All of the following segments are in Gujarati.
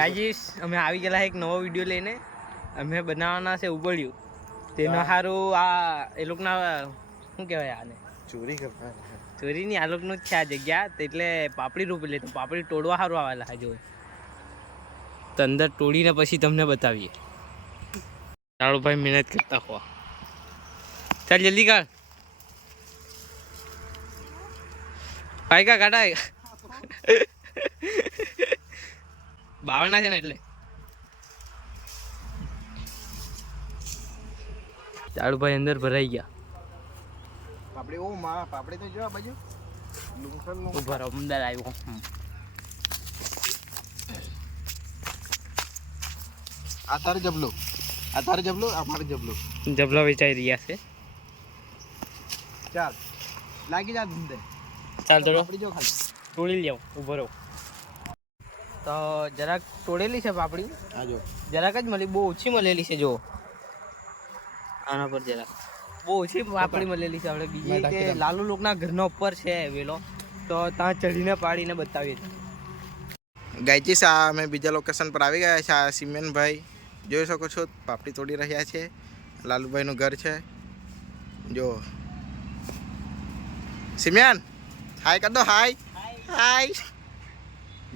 ગાઈસ અમે આવી ગયેલા એક નવો વિડીયો લઈને. અમે બનાવવાના છે ઉબળ્યું. તેનો સારું આ એ લોકોના શું કહેવાય આને ચોરી કરતા ચોરી ની આ લોકોનું જ છે આ જગ્યા. એટલે પાપડી રોપી લે તો પાપડી તોડવા સારું આવેલા છે જો. તો અંદર તોડીને પછી તમને બતાવીએ. ચાલો ભાઈ મહેનત કરતા હોવા. ચાલ જલ્દી કર. ભાઈ કા કાઢા બાવળના છે ને એટલે ચાલુભાઈ અંદર ભરાઈ ગયા. પાપડી ઓ માં પાપડી તો જો આ બાજુ ઉભા રહો અમદાવાદ આવ્યો. આ તારે જબલો અમારે જબલો જબલા વેચાઈ રહ્યા છે. ચાલ લાગી જા ધંધે. ચાલ થોડો પાપડી જો ખાલી તોડી લેવું. ઉભો રહો. તો જરાક તોડેલી છે પાપડી. આ જો જરાક જ મળી, બહુ ઓછી મળેલી છે. જો આના પર જરાક બહુ ઓછી પાપડી મળેલી છે. આપણે બીજી કે લાલુ લોકના ઘરના ઉપર છે વેલો, તો ત્યાં ચડીને પાડીને બતાવીએ. ગાયચીસ આ અમે બીજા લોકેશન પર આવી ગયા છે. આ સિમેનભાઈ જોઈ શકો છો પાપડી તોડી રહ્યા છે. લાલુભાઈનું ઘર છે. જો સિમિયાન હાય કર દો. હાય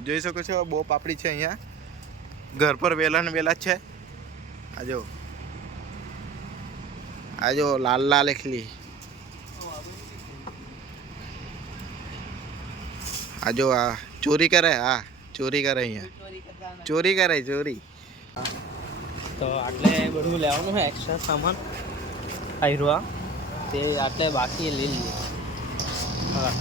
જોઈ શકો છો બહુ પાપડી છે અહીંયા. ઘર પર વેલા ને વેલા જ છે. આજો લાલ એકલી. આજો આ ચોરી કરે. ચોરી કરે અહીંયા. ચોરી તો આટલે બધું લેવાનું છે એક્સ્ટ્રા સામાન આવ્યું તે આટલે બાકી લઈ લઈએ. હા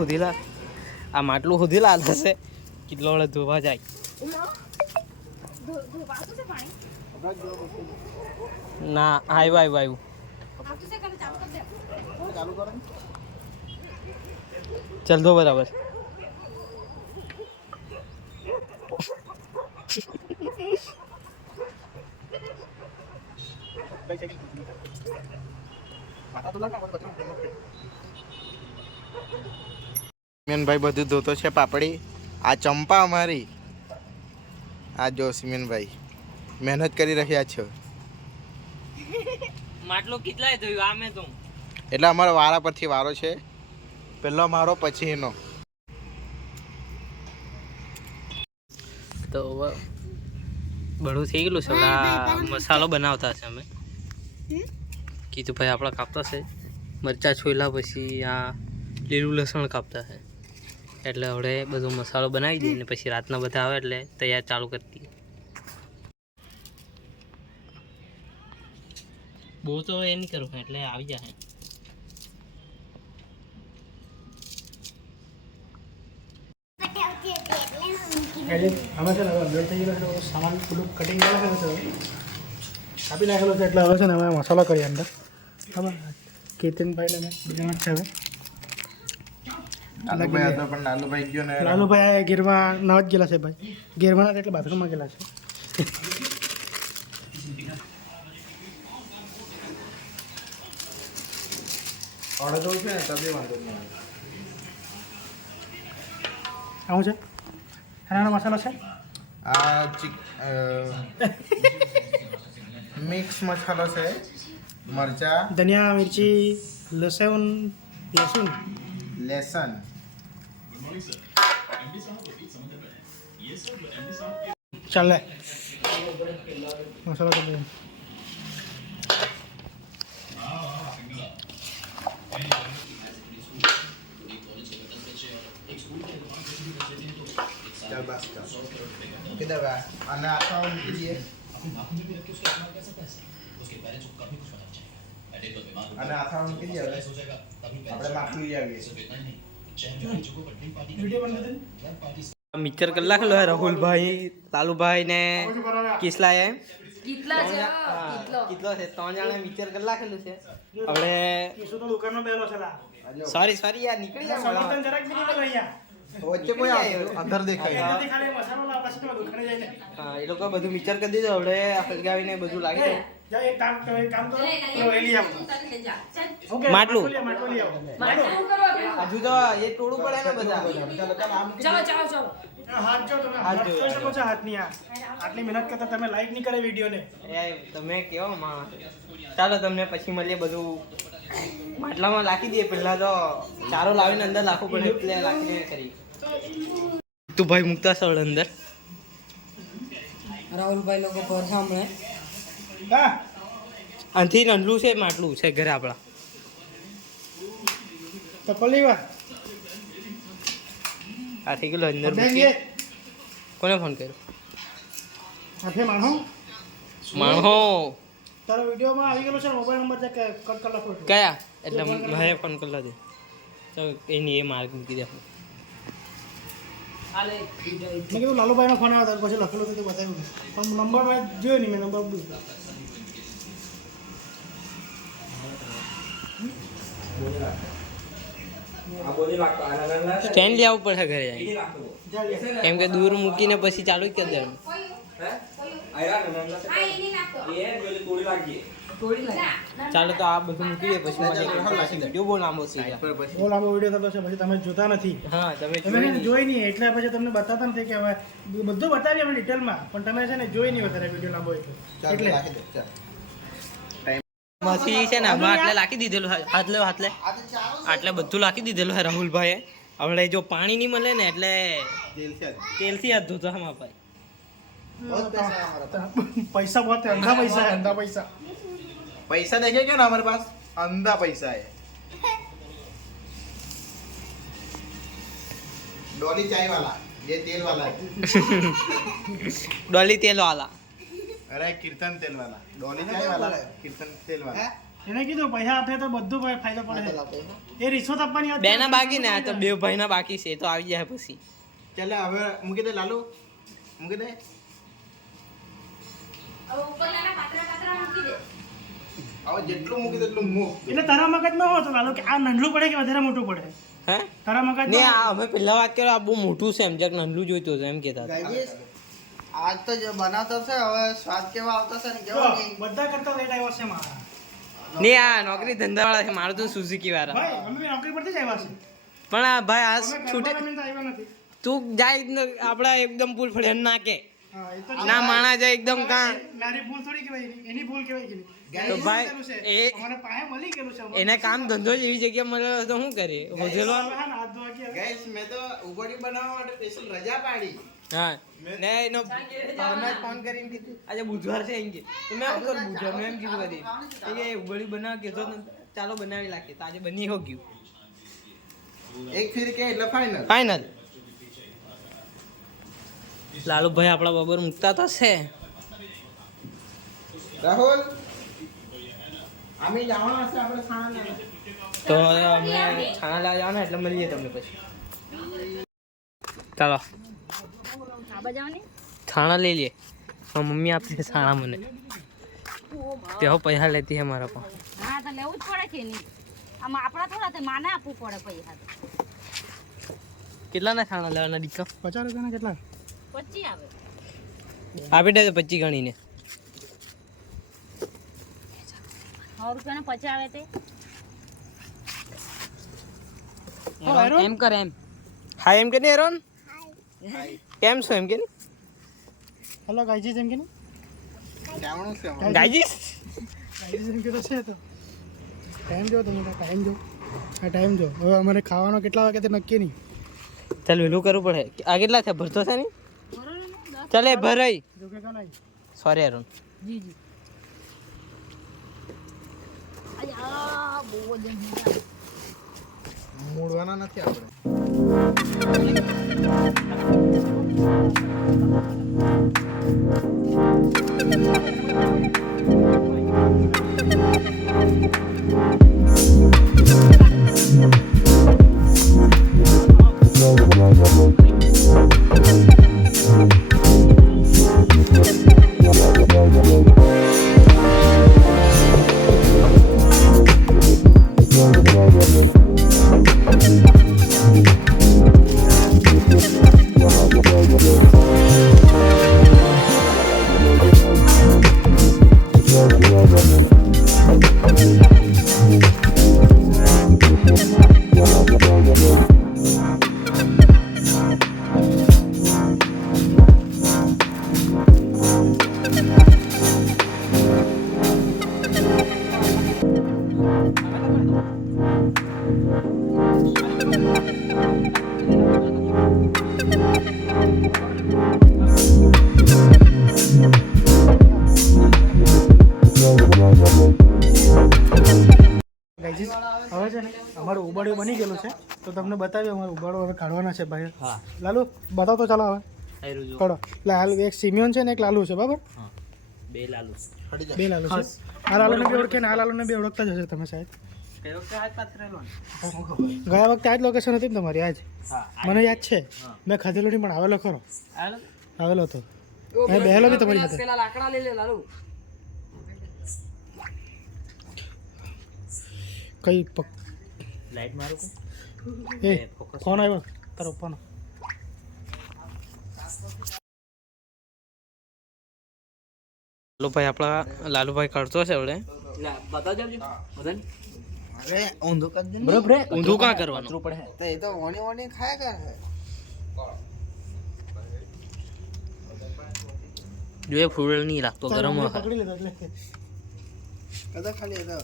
સુધીલા આ માટલું સુધીલા થશે કેટલો વડે ધોવા જાય. ના આવ્યું ચાલ દો બરાબર. સિમેનભાઈ બધું ધોતો છે પાપડી. આ ચંપા અમારી. આ જો સિમેનભાઈ મહેનત કરી રહ્યા છો. માટલું કેટલાય ધોયું આમે તો. એટલે અમારો વારા પરથી વારો છે. પહેલો મારો પછી એનો. તો બધું થઈ ગયેલું છે. મસાલો બનાવતા છે અમે. કીધું ભાઈ આપણા કાપતા છે મરચાં છોયલા, પછી આ લીલું લસણ કાપતા છે. એટલે હવે બધો મસાલો બનાવી દઈએ ને પછી રાતના બધા આવે એટલે તૈયાર ચાલુ કરી દઈએ. બહુ તો એ નહીં કરું એટલે આવી જાય. અમે છે ને હવે અંદર થઈ ગયેલો છે. સામાન પેલું કટિંગ કરેલું છે, કાપી નાખેલો છે. એટલે હવે છે ને અમે મસાલો કરીએ અંદર. ખબર કેતનભાઈ ને બીજા છે. હવે લાલુભાઈ આ ગીરમાં નવા જ ગયેલા છે ભાઈ. ગીરમાં એટલે બાથરૂમમાં ગયેલા છે. અડધો છે ને તબે વાંધો નહીં. આવું છે નાનો મસાલો છે. આ મિક્સ મસાલો છે, મરચા, ધનિયા, મિર્ચી, લસણ, લસણ, ચાલે મસાલો તો દે. ચાલ બસ કર. મૂકી દે બા. અને આખા મૂકી દઈએ. અને આખા મૂકી દઈએ. આપણે માટલું લઈ આવીએ. વિડીયો બંધ કરી દે. મિક્સર કરી નાખેલો હે રાહુલભાઈ, લાલુભાઈ ને કિસલાએ. કેટલો છે 3 જણા મિક્સર કરી નાખેલું છે. આપણે કિશો તો દુકાનનો બેલો છે લા. સોરી યાર નીકળી જાય સમર્થન જરાક બી નહીં અહીંયા. વચ્ચે કોઈ આવતું અંદર દેખાય. એનાથી ખાલી મસાલો લાવતા છે તો દુકાને જઈને. હા એ લોકો બધું મિક્સર કરી દીધું. આપણે હલગાવીને બધું લાગી દઉં. જા એક કામ કરો પેલો એ લઈ આવો. ઓકે માટલું. માટલું લઈ આવો. હજુ તો એ તોડવું પડે ને બધા. હાથ જો તમે હાથ જોઈ શકો છો હાથની આ આટલી મહેનત કરતા તમે લાઈક નહીં કરે વિડીયોને. એ તમે કેવો માણસ. ચાલો તમને પછી મળીએ. બધું માટલામાં લાખી દઈએ. પહેલા તો ચારો લાવીને અંદર લાખવું પડે એટલે લાખીને કરી. તું ભાઈ મૂકતા સળ અંદર. રાહુલભાઈ લોકો ઘર સાંભળે. હા આથી નંદલું છે માટલું છે ઘરે આપણા. તો પલ્લી વા આ થઈ ગયેલું અંદર બેંગે મૂકી. કોને ફોન કર્યો? આફે માણો માણો તારો વિડીયોમાં આવી ગયેલો છે મોબાઈલ નંબર છે કે કટ કરી લખો. કયા? એટલે મારે ફોન કરી દે તો એની એ માર્ક મૂકી દે. મેં કીધું લાલુભાઈનો ફોન આવ્યો તો પછી લખેલું તો બતાવ્યું પણ નંબર મેં જોયો નહીં. મેં નંબર સ્ટેન્ડ લઈ આવવું પડે ઘરે જાય. કેમ કે દૂર મૂકીને પછી ચાલુ જ કરી દેવાનું. ચાલો તો આ બધું મૂકી દે પછી મને વિડીયો બહુ લાંબો છે. બહુ લાંબો વિડીયો થતો છે પછી તમે જોતા નથી. હા તમે તમે જોઈ નહીં એટલે પછી તમને બતાવતા નથી કે હવે બધું બતાવીએ અમે ડિટેલમાં પણ તમે છે ને જોઈ નહીં વધારે વિડીયો લાંબો એટલે પછી છે ને હમણાં આટલે લાખી દીધેલું. હાથ લે આટલે બધું લાખી દીધેલું હે રાહુલભાઈએ. આપણે જો પાણી નહીં મળે ને એટલે તેલથી હાથ ધોતા હમ ભાઈ. पैसा बहुत है अंधा पैसा है अंधा पैसा. पैसा देखे क्या ना हमारे पास अंधा पैसा है. डॉली चाय वाला ये तेल वाला है. ડોલી તેલ વાલા. अरे कीर्तन तेल वाला डॉली चाय वाला कीर्तन तेल वाला. એને કીધું પૈસા આપે તો બધું ફાયદો પડે. એ રિશ્વત આપવાની વાત બે ના બાકી ને આ તો બે ભાઈ ના બાકી છે. તો આવી જાય પછી. चले હવે મૂકી દે લાલુ મૂકી દે. હવે જેટલું મૂકી તેટલું મૂક. એટલે તારા મગજમાં હોય તો લાલો કે આ નંદલું પડે કે વધારે મોટું પડે? હે તારા મગજ ને આ અમે પહેલા વાત કર્યો આ બહુ મોટું છે એમ જક નંદલું જોઈતું હતું એમ કહેતા હતા. આજ તો જો બનાવતો છે હવે સ્વાદ કેવો આવતો છે ને કેવો નહીં. બધા કરતા લેટ આવ્યો છે મારા ને આ નોકરી ધંધા વાળા છે. મારું તો સુઝુકી વાળા. ભાઈ અમે નોકરી પરથી જ આવ્યા છે. પણ આ ભાઈ આ અમે છૂટે ઘરમાં તો આવ્યા નથી. તું જાય ને આપડા એકદમ પૂલ ફળે ના કે હા એ તો ના માણા જાય એકદમ કાં. મારી ભૂલ થોડી કહેવાય એની ભૂલ કહેવાય કે તો ભાઈ એ અમારે પાસે મળી ગયેલું છે એને કામ ધંધો જ એવી જગ્યા મળ્યો તો શું કરીએ? હોજેલો. હવે હા ને હાથ ધોવા ગયા. ગાઈસ મેં તો ઉગડી બનાવવા માટે સ્પેશિયલ રજા પાડી. હા ને એનો ભાવના ફોન કરીને કીધું આજે બુધવાર છે એમ કે તો મેં શું કરું બુધવાર મેં એમ કીધું કરી કે ઉગડી બનાવ કીધો ને ચાલો બનાવી નાખીએ. તો આજે બની હો ગયું એક ફીર કે એટલે ફાઇનલ. ફાઇનલ. લાલુભાઈ આપણા બબર મૂકતા તો છે. રાહુલ આમી જવાના છે આપણે ખાણા લેવા. તો અમે છાણા લાવવા જવાના એટલે મળીએ તમને પછી. ચાલો છાણા લઈ લઈએ. મમ્મી આપતી છે છાણા મને. તેઓ પૈસા લેતી છે મારા પણ. હા તો લેવું જ પડે કે નહીં. આમાં આપણા થોડા તે માને આપવું પડે પૈસા તો. કેટલાના છાણા લેવાના દીકરા? 50 રૂપિયાના કેટલા? 25 આવે. આપી દે 25 ગણીને. 100 રૂપિયાના 50 આવે તે. એમ કર એમ. હા એમ કે નહીં એરોન? કેમ છો એમ કે નહીં? હેલો ગાઈજી જેમ કે ને કેમનું છે ગાઈજીસ એમ કે તો છે તો ટાઈમ જો તમે ટાઈમ જો આ ટાઈમ જો હવે અમારે ખાવાનો કેટલા વાગે તે નક્કી નહીં ચાલ વેલું કરવું પડે આ કેટલા છે ભરતો છે ને ચાલે ભરાઈ જો કે કાં નહીં સોરી અરુણ જી જી અયા બહુ વજન છે મૂળવાના નથી આપણે ગાઈજીસ હવે છે ને અમારું ઉબાડિયું બની ગયેલું છે તો તમને બતાવ્યું અમારું ઉબાડો હવે કાઢવાના છે ભાઈ હા લાલુ બતાવો તો ચાલો હવે આયરું જો કાઢો લાલુ એક સિમિયોન છે ને એક લાલુ છે બરાબર હા બે લાલુ બે લાલુ છે આ લાલુને બી ઓળખે ને આ લાલુને બી ઓળખતા જ હશે તમે સાહેબ કયો કે હાથ પાથરેલો ને ગયા વખતે આ જ લોકેશન હતી ને તમારી આજ હા મને યાદ છે મેં ખાધેલો નહીં પણ આવેલો ખરો આલો આવેલો હતો મેં બેહેલો બી તમારી સાથે પેલા લાકડા લઈ લે લાલુ કઈ લાઈટ મારું એ ફોન આવ્યો તારો પપ્પાનો લાલુભાઈ આપણા લાલુભાઈ કાઢતો છે હવે અરે ઊંધું કરી દે ને. બરોબર ઊંધું કાં કરવાનું તો એ તો વણી વણી ખાયા કરે જો એ ફૂલ નહીં લાગતો ગરમ હોય પકડી લીધો એટલે કદા ખાલી એ તો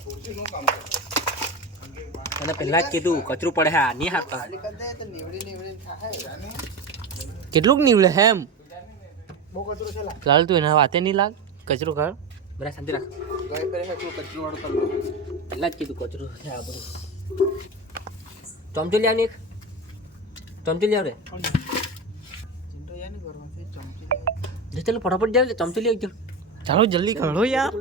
અને પહેલા જ કીધું કચરું પડે હા નહીં હાથતા ખાલી કરી દે તો નીવડી નીવડી ખાય કેટલુંક નીવડે હે એમ બહુ કચરો છે લા લાલ તું એના વાતે નહીં લાગ કચરું કાઢ બરા શાંતિ રાખ ગઈ પેરે તું કચરું વાળું કરી લો પહેલા જ કીધું કચરું છે આ બધું ચમચી લ્યા ને એક ચમચી લ્યા રે ચિંતો યા નહીં કરવાનું ચમચી જે ચાલો ફટાફટ જાવ ચમચી લ્યા એકદમ ચાલો જલ્દી કાઢો યાર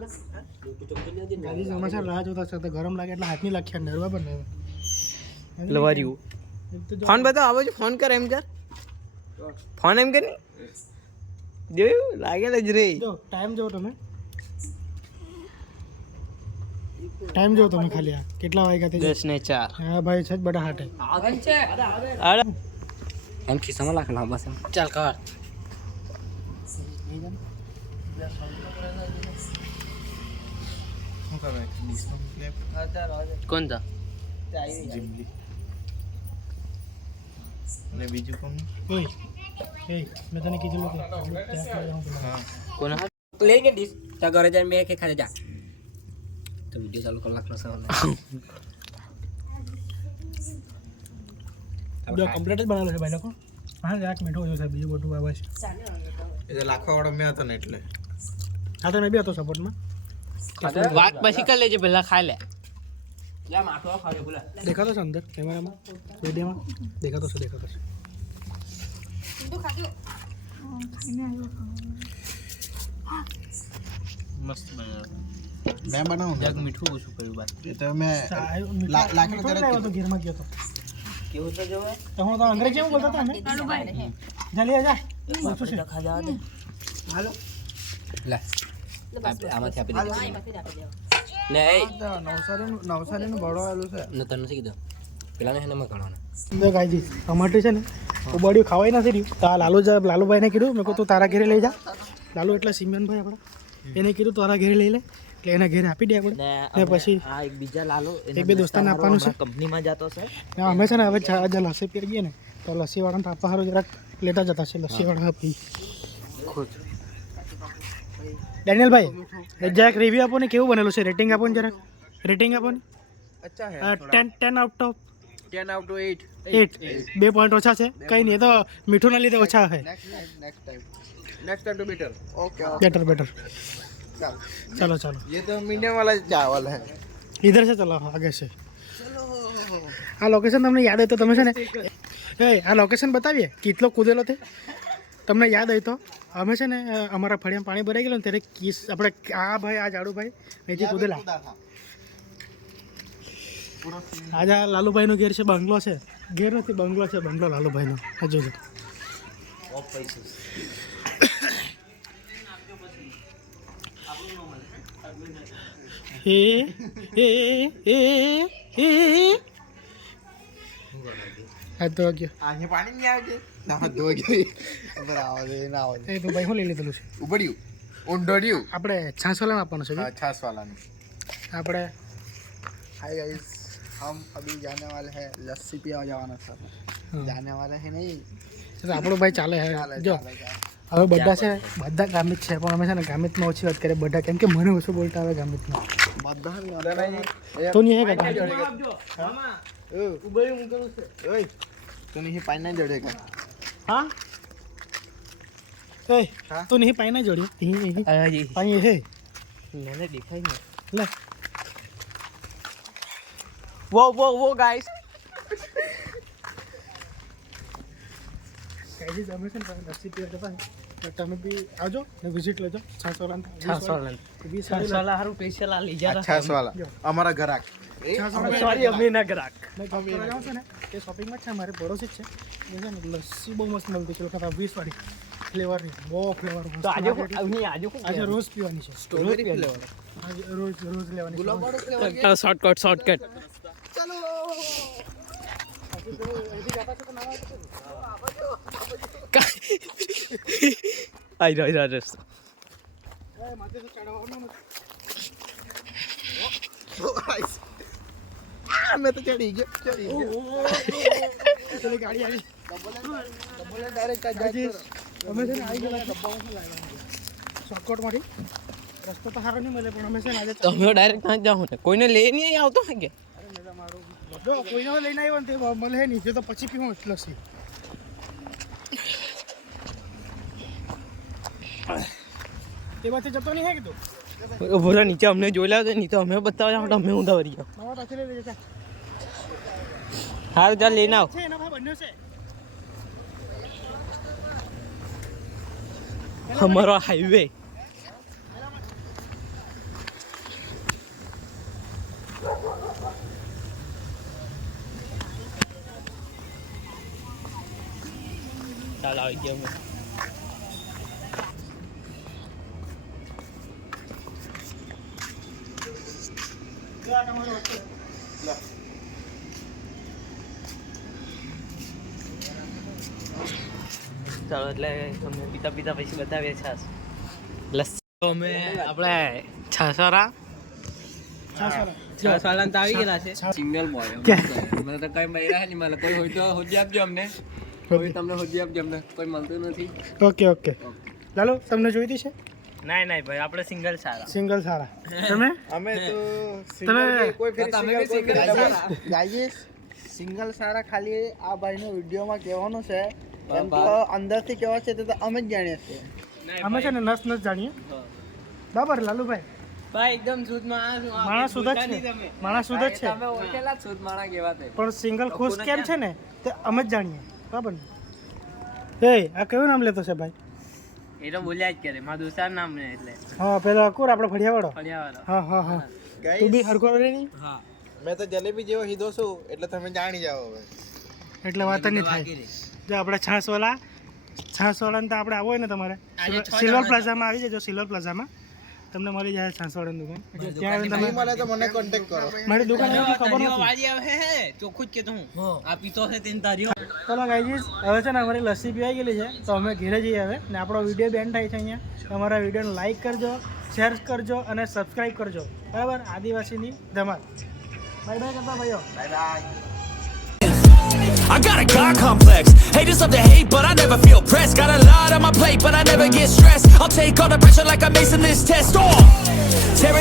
ગાડી સમાચાર રાહ જોતા છે તો ગરમ લાગે એટલે હાથની લાખી ડરવા પણ નહીં લવાર્યું ફોન બતાવ આવો ફોન કર એમ કર ફોન એમ કર જોયું લાગેલ જ રે જો ટાઈમ જો તમે ટાઈમ જો તમે ખાલી આ કેટલા વાગ્યા તે 10:04 હા ભાઈ છે જ બધા હાટે એમ ખિસ્સામાં લાખેલા બસ ચાલ કાઢ શું કરે કોણ તા જીમલી અને બીજું કોણ ઓય એ મેં તને કીધું કે ત્યાં ખાલી જાઉં પેલા. હા કોણ લઈને ડીશ તા ઘરે જઈને મેં કે ખાલી જા તો વિડિયો ચાલુ કર લાખનો સવાલ જો કમ્પ્લીટ જ બનાવેલો છે ભાઈ લોકો હા જરાક મીઠો ઓછો છે બીજું બધું આવે છે એ તો લાખવાવાળો મેં હતો ને એટલે હા તો મેં બી હતો સપોર્ટમાં વાત પછી કરી લેજે પહેલા ખાઈ લે દેખાતો છે અંદર કેમેરામાં વિડીયોમાં દેખાતો છે મસ્ત બનાવ્યો મેં બનાવું ને જગ મીઠું ઓછું કર્યું બાદ એ તો મેં લાકડો ત્યારે તો ઘેરમાં ગયો હતો કેવું તો જોવે તો હું તો અંગ્રેજી એવું બોલતા હતા ને જલ્દી આજા ઓછું છે હાલો લે આમાંથી આપી દે લે એ નવસારીનું ભાડું આવેલું છે ન તને નથી કીધું પેલા ને મેં કાઢવાના જો ગાયજી ટમાટર છે ને ઉબાડિયું ખવાય નથી રહ્યું તો આ લાલુભાઈને કીધું મેં કહું તું તારા ઘરે લઈ જા લાલુ એટલે સિમિયનભાઈ આપણા એને કીધું તારા ઘરે લઈ લે એટલે એના ઘરે આપી દે આપણે ને પછી આ એક બીજા લાલો એક બે દોસ્તાને આપવાનું છે કંપનીમાં જતો છે ને અમે છે ને હવે આજે લસ્સી પી ગઈએ ને તો લસ્સીવાળાને આપવા સારું જરાક લેતા જતા છે લસ્સીવાળા પી ડેનિયલભાઈ જરાક રિવ્યુ આપો ને, કેવું બનેલું છે? રેટિંગ આપો ને જરાક, રેટિંગ આપો ને. અચ્છા હે 10 out of 10 out to 8 8. 2 point ઓછા છે, કંઈ નહીં, એ તો મીઠું ના લીધે ઓછા છે. Next time to better okay better. चलो चलो, ये तो मीडियम वाला चावल है. इधर से चलो आगे से. આ લોકેશન તમને યાદ હોય તો તમે છે ને આ લોકેશન બતાવીએ કેટલો કૂદેલો તે તમને યાદ હોય તો. અમે છે ને અમારા ફળિયામાં પાણી ભરાઈ ગયેલું ને ત્યારે કિસ આપણે આ ભાઈ આ જાડુભાઈ અહીંથી કૂદેલા. આજે આ લાલુભાઈનો ઘેર છે, બંગલો છે, ઘેર નથી બંગલો છે, બંગલો લાલુભાઈનો. હજુ હાથ ધોવા ગયો. આને પાણી નહીં આવે છે ના ધોવા ગયો બરાબર એ ના આવે એ તો ભાઈ શું લઈ લીધેલું છે? ઉબડ્યું ઊંડોડ્યું આપણે છાસ વાળા આપવાનું છે. छाछ वाला नहीं. આપણે हाय गाइस, हम अभी जाने वाले हैं लस्सी पीने जाना था. जाने वाले हैं नहीं, આપણો ભાઈ ચાલે હે. જો હવે બધા છે, બધા ગામિત છે, પણ અમે છે ને ગામિતમાં ઓછી વાત કરીએ બધા, કેમ કે મને ઓછું બોલતા આવે ગામિતમાં. તો નહીં હે કાકા ओए तो नहीं पानी नहीं जोड़ेगा. હા એ તું નહીં પાઈ ના જોડ્યું પાણી હે मैंने देखा ही नहीं. લે वो गाइस કઈ તમે છે ને તમે લસ્સી પીવા જતા હોય તો તમે બી આવજો ને વિઝિટ લેજો. છાસ વાળા हारू स्पेशल आ लीजा छाछ वाला हमारा ग्राहक. सॉरी अभी ना ग्राहक છે ને એ શોપિંગમાં જ છે, અમારે પડોશી જ છે. એ છે ને લસ્સી બહુ મસ્ત મળતી છે, વખત 20 વાળી ફ્લેવરની, બહુ ફ્લેવર. तो आज આજે રોજ પીવાની છે, स्ट्रॉबेरी फ्लेवर. આજે રોજ લેવાની છે. शॉर्टकट आई रहा માથે તો ચડાવવાનો નથી. मैं तो चढ़ी गया પેલી ગાડી આવી डायरेक्ट અમે છે ને આવી ગયેલા ડબ્બામાં લાવવાનું શોર્ટકટમાંથી. રસ્તો તો સારો નહીં મળે, પણ અમે છે ને આજે તમે ડાયરેક્ટ ત્યાં જાઓ ને, કોઈને લે નહીં આવતો હે કે જો કોઈને લઈને આવ્યો ને તે મળે નહીં, તે તો પછી પીવું લસ્સી. તે બાજુ જતો નહીં હે કે તું ભોરા નીચે અમને જોઈ લાવજો, નહીં તો અમે બતાવવા જાઓ તો અમે ઊંધા વળી જાઓ. મારા પાસે લઈ લેજે. હારું ચાલ લઈને આવ. છે એના ભાઈ બંને છે. અમારો હાઈવે ચાલ આવી ગયા અમે. ચાલો એટલે અમે પીતા પછી બતાવીએ છાસ લસ્સી. અમે આપણે છાસવાળા છાસવાળા તો આવી ગયેલા છે. સિંગલ બોય મને તો કઈ મળી રહ્યા નહીં, મને કોઈ હોય તો હોજી આપજો અમને, કોઈ તમને હોજી આપજો અમને, કોઈ મળતું નથી. ઓકે ચાલો, તમને જોઈતી છે? નહીં ભાઈ આપણે સિંગલ સારા. સિંગલ સારા. તમે અમે તો તમે કોઈ ફેરી તમે બી single single गाइस सिंगल सारा खाली આ ભાઈનો વિડીયોમાં કહેવાનું છે, એમ તો અંદરથી કેવા છે તે તો અમે જ જાણીએ છીએ. અમે છે ને નસ જાણીએ બરાબર લાલુભાઈ. ભાઈ એકદમ શુદ્ધ માણસ શુદ્ધ જ છે, માણસ શુદ્ધ જ છે, તમે ઓળખેલા જ છો જ માણા કેવા તે. પણ સિંગલ ખુશ કેમ છે ને તે અમે જ જાણીએ બરાબર ને. એ આ કયું નામ લેતો છે ભાઈ? એ તો બોલ્યા જ કરે મારા દોસ્તાર નામ ને એટલે હા પેલા કોર આપણો ફળિયાવાળો. ફળિયાવાળો. હા તું બી હરખો રે નહીં હા મેં તો જલેબી જેવો હીધો છું એટલે તમે જાણી જાઓ હવે. એટલે વાત નહીં થાય. જો આપણે છાસવાળાને તો આપણે આવો હોય ને તમારે સિલ્વર પ્લાઝામાં આવી જજો. સિલ્વર પ્લાઝામાં તમને મળી જાય છાસવાળાની દુકાન. એટલે ત્યાં આવીને નહીં તમે મળે તો મને કોન્ટેક્ટ કરો. મારી દુકાન આવી ખબર નથી. વાજી આવે હે ચોખ્ખું જ કે હું આ પીતો છે તેન તારી. ચલો ગાઈઝ, હવે છે ને અમારી લસ્સી પીવાઈ ગયેલી છે તો અમે ઘરે જઈએ હવે. ને આપણો વિડીયો બેન થાય છે અહીંયા. અમારા વિડીયોને લાઈક કરજો, શેર કરજો અને સબસ્ક્રાઈબ કરજો બરાબર. આદિવાસીની ધમાલ. બાય કરતા ભાઈઓ. I got a God complex. Haters love to hate, but I never feel pressed. Got a lot on my plate. but I never get stressed. I'll take all the pressure like I'm acing this test. Tear